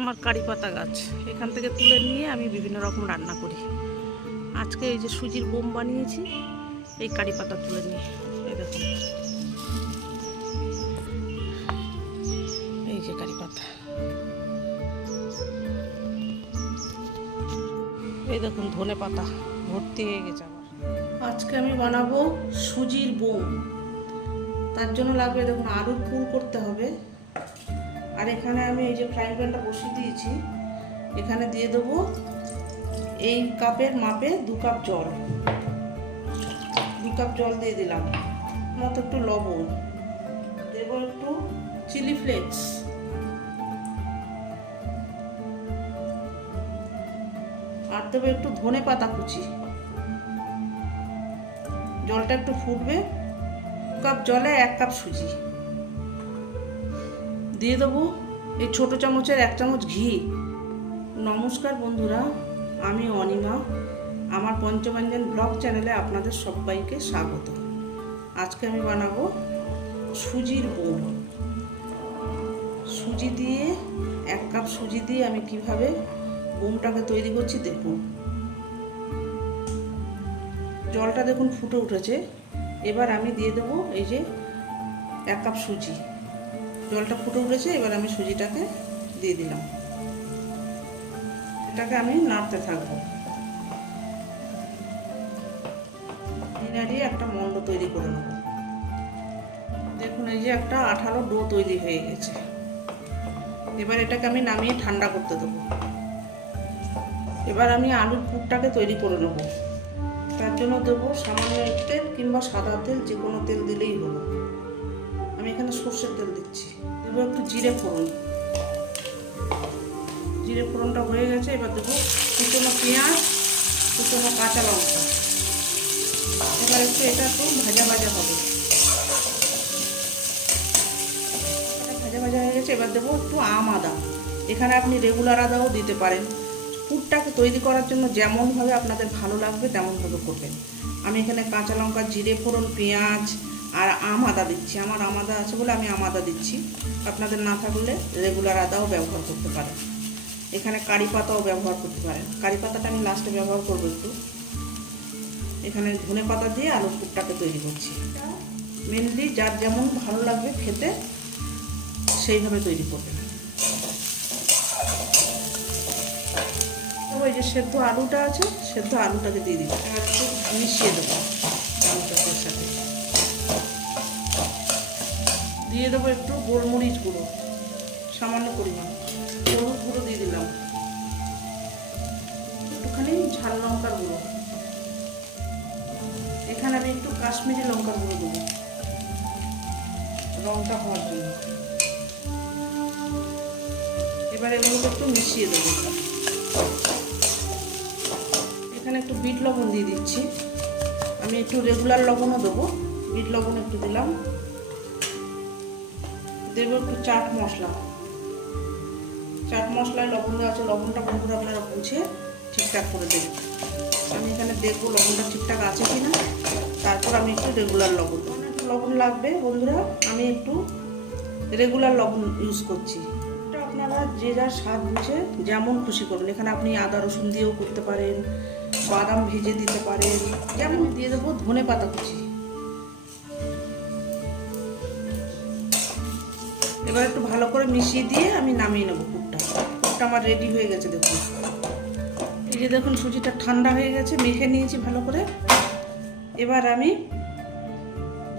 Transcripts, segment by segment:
আমার কারি পাতা গাছ, এখান থেকে তুলে নিয়ে আমি বিভিন্ন রকম রান্না করি। আজকে এই যে সুজির বোম বানিয়েছি, এই কারি পাতা তুলে নিয়ে, এই দেখুন। এই যে কারি পাতা। এই দেখুন, ধনে পাতা ভর্তি হয়ে গেছে আজকে আমি বানাবো সুজির বোম তার জন্য লাগবে দেখুন আলুর পুর করতে হবে। আর এখানে আমি এই যে ফ্রাইং প্যানটা বসিয়ে দিয়েছি, এখানে দিয়ে দেবো এই কাপের মাপে দু কাপ জল। দু কাপ জল দিয়ে দিলাম, মতো একটু লবণ। দেবো একটু চিলি ফ্লেক্স। আর দেবো একটু ধনে পাতা কুচি। জলটা একটু ফুটবে। কাপ জলে এক কাপ সুজি। দিয়ে দেবো এই ছোট চামচের এক চামচ ঘি। নমস্কার বন্ধুরা, আমি অনিমা। আমার পঞ্চব্যঞ্জন ব্লগ চ্যানেলে আপনাদের সবাইকে স্বাগত। আজকে আমি বানাবো সুজির বোম সুজি দিয়ে, এক কাপ সুজি দিয়ে আমি কীভাবে বোমটাকে তৈরি করছি দেখুন। জলটা দেখুন ফুটে উঠেছে। এবার আমি দিয়ে দেবো এই যে এক কাপ সুজি। জলটা ফুটে উঠেছে, এবার আমি সুজিটাকে দিয়ে দিলাম। এটাকে আমি নাড়তে থাকব। নাড়িয়ে একটা মন্ড তৈরি করে নেব। দেখুন, এই যে একটা আঠালো ডো তৈরি হয়ে গেছে। এবার এটাকে আমি নামিয়ে ঠান্ডা করতে দেবো। এবার আমি আলুর পুরটাকে তৈরি করে নেব। তার জন্য দেবো সামান্য তেল কিংবা সাদা তেল, যে কোনো তেল দিলেই হলো। আমি এখানে সর্ষের তেল দিচ্ছি। দেবো একটু জিরে ফোড়ন। জিরে ফোড়নটা হয়ে গেছে, এবার দেবো কুচনো পেঁয়াজ, কুচনো কাঁচা লঙ্কা। এবার একটু এটা একটু ভাজা ভাজা হবে। ভাজা ভাজা হয়ে গেছে, এবার দেবো একটু আম আদা। এখানে আপনি রেগুলার আদাও দিতে পারেন। পুরটাকে তৈরি করার জন্য যেমনভাবে আপনাদের ভালো লাগবে, তেমনভাবে করবেন। আমি এখানে কাঁচা লঙ্কা, জিরে ফোড়ন, পেঁয়াজ আর আম আদা দিচ্ছি। আমার আম আদা আছে বলে আমি আম আদা দিচ্ছি। আপনাদের না থাকলে রেগুলার আদাও ব্যবহার করতে পারেন। এখানে কারি পাতাও ব্যবহার করতে পারেন। কারি পাতাটা আমি লাস্টে ব্যবহার করব একটু। এখানে ধনে পাতা দিয়ে আলুর পুরটাকে তৈরি করছি। মেনলি যার যেমন ভালো লাগবে খেতে, সেইভাবে তৈরি করবেন। ওই যে সেদ্ধ আলুটা আছে, সেদ্ধ আলুটাকে দিয়ে আর একটু মিশিয়ে দেবো আলুটাকে সাথে। দিয়ে দেবো একটু গোলমরিচ গুঁড়ো, সামান্য পরিমাণ। হলুদ গুঁড়ো দিয়ে দিলাম। একটুখানি ঝাল লঙ্কার গুঁড়ো। এখানে আমি একটু কাশ্মীরি লঙ্কার গুঁড়ো দেবো। রংটা হওয়ার জন্য। এবার এগুলোকে একটু মিশিয়ে দেবো। বিট লবণ দিয়ে দিচ্ছি। আমি একটু রেগুলার লবণও দেবো। বিট লবণ একটু দিলাম। দেবো একটু চাট মশলা। চাট মশলায় লবণ দেওয়া আছে। লবণটা বন্ধুরা আপনারা বুঝে ঠিকঠাক করে দেবেন। আমি এখানে দেখব লবণটা ঠিকঠাক আছে কি না তারপর আমি একটু রেগুলার লবণ লবণ লাগবে বন্ধুরা। আমি একটু রেগুলার লবণ ইউজ করছি। আপনারা যে যার স্বাদ বুঝে যেমন খুশি করুন। এখানে আপনি আদা রসুন দিয়েও করতে পারেন, বাদাম ভেজে দিতে পারেন, যেমন দিয়ে দেবো ধনে পাতা কুচি। এবার একটু ভালো করে মিশিয়ে দিয়ে আমি নামিয়ে নেব কুকটা কুকটা আমার রেডি হয়ে গেছে, দেখুন। এই যে দেখুন, সুজিটা ঠান্ডা হয়ে গেছে, মেখে নিয়েছি ভালো করে। এবার আমি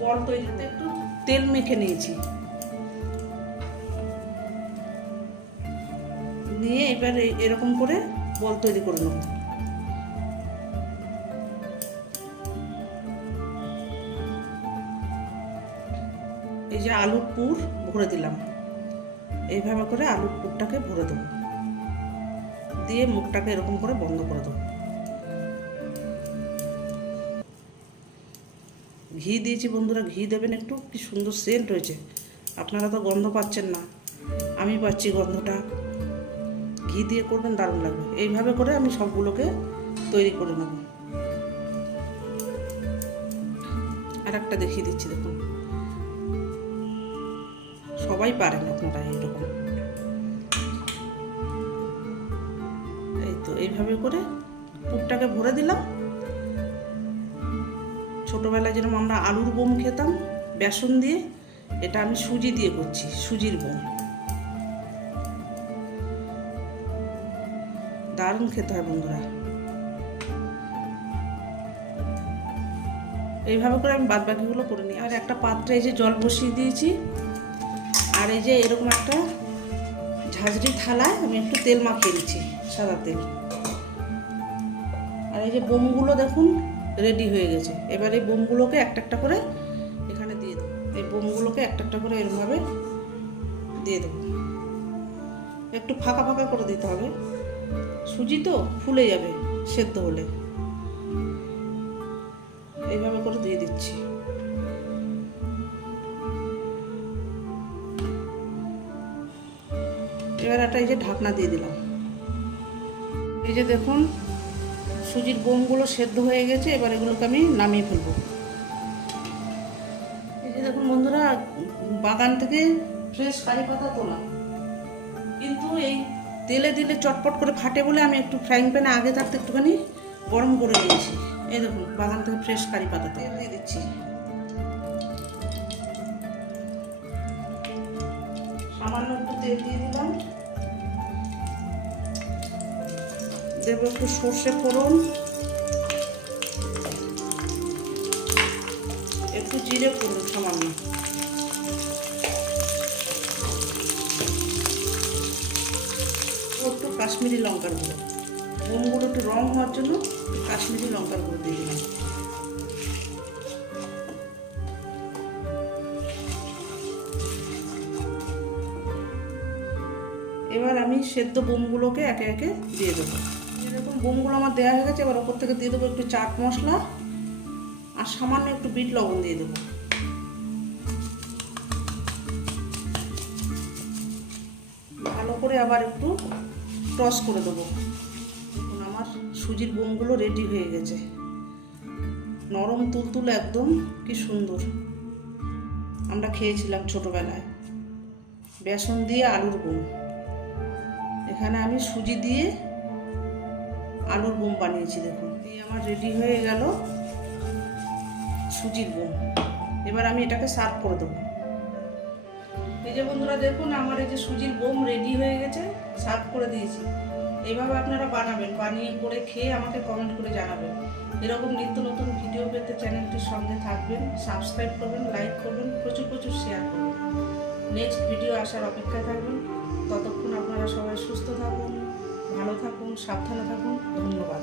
বল তৈরিতে একটু তেল মেখে নিয়েছি। নিয়ে এবার এরকম করে বল তৈরি করে নেব। এই যে আলুর পুর ভরে দিলাম। এইভাবে করে আলুর পুরটাকে ভরে দেবো। দিয়ে মুখটাকে এরকম করে বন্ধ করে দেবো। ঘি দিয়েছি বন্ধুরা, ঘি দেবেন একটু, কি সুন্দর সেন্ট হয়েছে। আপনারা তো গন্ধ পাচ্ছেন না। আমি পাচ্ছি গন্ধটা। ঘি দিয়ে করবেন, দারুণ লাগবে। এইভাবে করে আমি সবগুলোকে তৈরি করে নেব। আর একটা দেখিয়ে দিচ্ছি, দেখুন। সবাই পারেন আপনারা এইরকম। এই তো, এইভাবে করে পুরটাকে ভরে দিলাম। ছোটোবেলায় যেরকম আমরা আলুর বোম খেতাম, বেসন দিয়ে, এটা আমি সুজি দিয়ে করছি, সুজির বোম দারুণ খেতে হয় বন্ধুরা। এইভাবে করে আমি বাদ বাকিগুলো করে নিই। আর একটা পাত্রে এই যে জল বসিয়ে দিয়েছি। আর এই যে এরকম একটা ঝাঁঝরি থালায় আমি একটু তেল মাখিয়ে দিচ্ছি সাদা তেল। আর এই যে বোমগুলো দেখুন রেডি হয়ে গেছে। এবার এই বোমগুলোকে একটা একটা করে এখানে দিয়ে দেবো। এই বোমগুলোকে একটা একটা করে এরমভাবে দিয়ে দেবো। একটু ফাঁকা ফাঁকা করে দিতে হবে। সুজি তো ফুলে যাবে, সেদ্ধ হলে। এইভাবে করে দিয়ে দিচ্ছি। এবার একটা এই যে ঢাকনা দিয়ে দিলাম। এই যে দেখুন, সুজির বোমগুলো সেদ্ধ হয়ে গেছে, এবার এগুলোকে আমি নামিয়ে ফেলব। এই যে দেখুন বন্ধুরা, বাগান থেকে ফ্রেশ কারি পাতা তোলা। কিন্তু এই তেলে দিলে চটপট করে ফাটে বলে আমি একটু ফ্রাইং প্যানে আগে থাকতে একটুখানি গরম করে নিয়েছি। এই দেখুন বাগান থেকে ফ্রেশ কারি পাতা তেল দিয়ে দিচ্ছি। সামান্য একটু তেল দিয়ে দিলাম। দেবো একটু সর্ষে ফোড়ন। একটু জিরে ফোড়ন সামান্য। কাশ্মীরি লঙ্কার গুঁড়ো। বোমগুলো একটু রং হওয়ার জন্য কাশ্মীরি লঙ্কার গুঁড়ো দিয়ে দিলাম। এবার আমি সেদ্ধ বোমগুলোকে একে একে দিয়ে দেবো। এরকম বোমগুলো আমার দেওয়া হয়ে গেছে, এবার ওপর থেকে দিয়ে দেবো একটু চাট মশলা আর সামান্য একটু বিট লবণ দিয়ে দেবো। ভালো করে আবার একটু টস করে দেবো। দেখুন আমার সুজির বোমগুলো রেডি হয়ে গেছে। নরম তুলতুল একদম, কি সুন্দর। আমরা খেয়েছিলাম ছোটোবেলায়। বেসন দিয়ে আলুর বোম এখানে আমি সুজি দিয়ে আলুর বোম বানিয়েছি, দেখুন। এই আমার রেডি হয়ে গেল সুজির বোম এবার আমি এটাকে সার্ভ করে দেবো। এই যে বন্ধুরা দেখুন, আমার এই যে সুজির বোম রেডি হয়ে গেছে, সার্ভ করে দিয়েছি। এইভাবে আপনারা বানাবেন, বানিয়ে করে খেয়ে আমাকে কমেন্ট করে জানাবেন। এরকম নিত্য নতুন ভিডিও পেতে চ্যানেলটির সঙ্গে থাকবেন সাবস্ক্রাইব করবেন লাইক করবেন, প্রচুর প্রচুর শেয়ার করবেন। নেক্সট ভিডিও আসার অপেক্ষায় থাকবেন। ততক্ষণ আপনারা সবাই সুস্থ থাকুন, ভালো থাকুন, সাবধানে থাকুন। ধন্যবাদ।